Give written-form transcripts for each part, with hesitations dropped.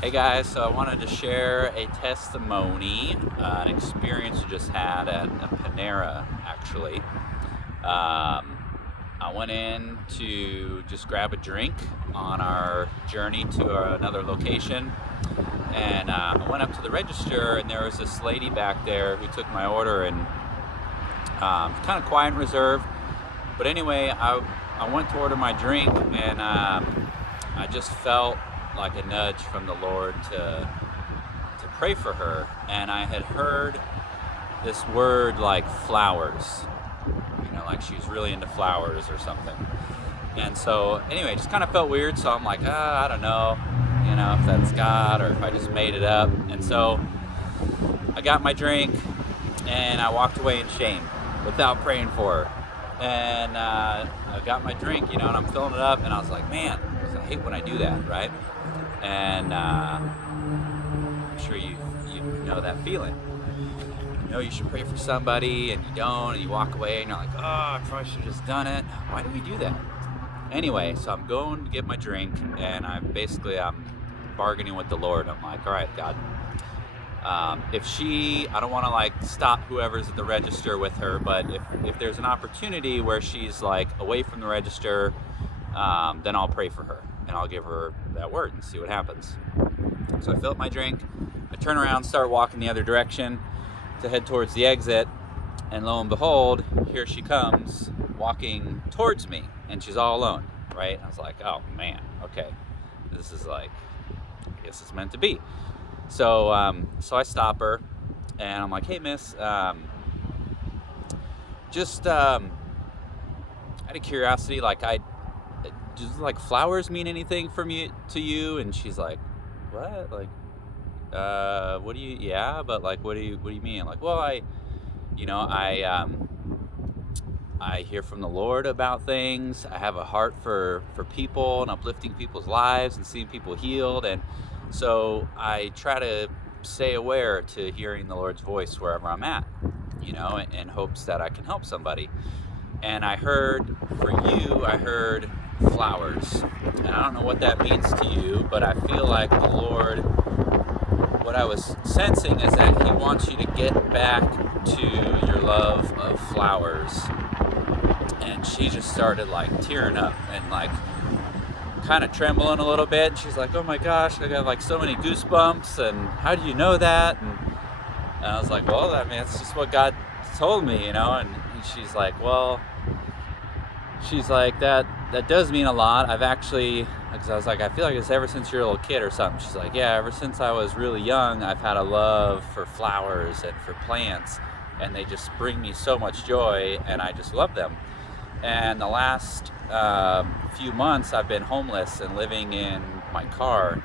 Hey guys, so I wanted to share a testimony, an experience I just had at a Panera actually. I went in to just grab a drink on our journey to another location, and I went up to the register, and there was this lady back there who took my order, and kind of quiet and reserved. But anyway, I went to order my drink, and I just felt like a nudge from the Lord to pray for her, and I had heard this word like flowers, like she was really into flowers or something. And so anyway, it just kind of felt weird. So I'm like, I don't know, if that's God or if I just made it up. And so I got my drink and I walked away in shame without praying for her. And I got my drink, and I'm filling it up, and I was like, man, I hate when I do that, right? And I'm sure you know that feeling. You should pray for somebody, and you don't, and you walk away, and you're like, oh, I probably should have just done it. Why do we do that? Anyway, so I'm going to get my drink, and I'm bargaining with the Lord. I'm like, all right, God, I don't want to stop whoever's at the register with her, but if there's an opportunity where she's away from the register, then I'll pray for her, and I'll give her that word and see what happens. So I fill up my drink, I turn around, start walking the other direction to head towards the exit, and lo and behold, here she comes walking towards me, and she's all alone, right? I was like, oh man, okay, this is I guess it's meant to be. So I stop her, and I'm like, hey miss, just out of curiosity, does flowers mean anything to you? And she's like, what? What do you, yeah, but what do you mean? I'm like, well, I hear from the Lord about things. I have a heart for people and uplifting people's lives and seeing people healed. And so I try to stay aware to hearing the Lord's voice wherever I'm at, in hopes that I can help somebody. And I heard flowers. And I don't know what that means to you, but I feel like the Lord, what I was sensing is that He wants you to get back to your love of flowers. And she just started tearing up and kind of trembling a little bit. And she's like, oh my gosh, I got so many goosebumps, and how do you know that? And I was like, well, I mean, it's just what God told me, and she's like, that does mean a lot. I've actually, because I was like, I feel like it's ever since you're a little kid or something. She's like, yeah, ever since I was really young, I've had a love for flowers and for plants, and they just bring me so much joy, and I just love them. And the last few months, I've been homeless and living in my car,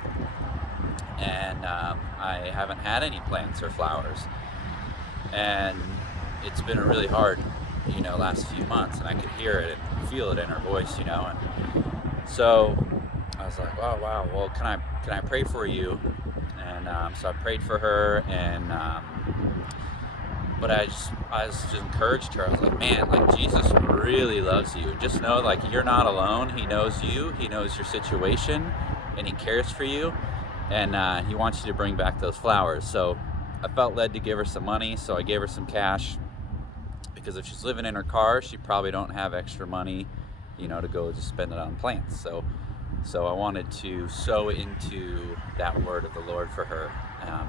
and I haven't had any plants or flowers, and it's been really hard, last few months, and I could hear it and feel it in her voice, and so I was like, oh wow, well, can I pray for you? And so I prayed for her, and but I just encouraged her. I was like, man, Jesus really loves you. Just know, you're not alone. He knows you. He knows your situation, and He cares for you, and He wants you to bring back those flowers. So I felt led to give her some money, so I gave her some cash, because if she's living in her car, she probably don't have extra money, to go just spend it on plants. So I wanted to sow into that word of the Lord for her.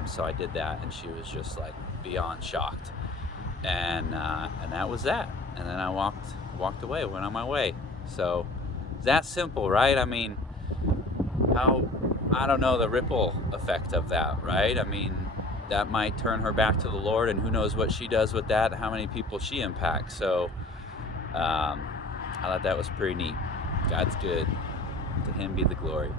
So I did that, and she was just beyond shocked. And that was that. And then I walked away, went on my way. So that simple, right? I mean, I don't know the ripple effect of that, right? I mean, that might turn her back to the Lord, and who knows what she does with that, how many people she impacts. So I thought that was pretty neat. God's good. To Him be the glory.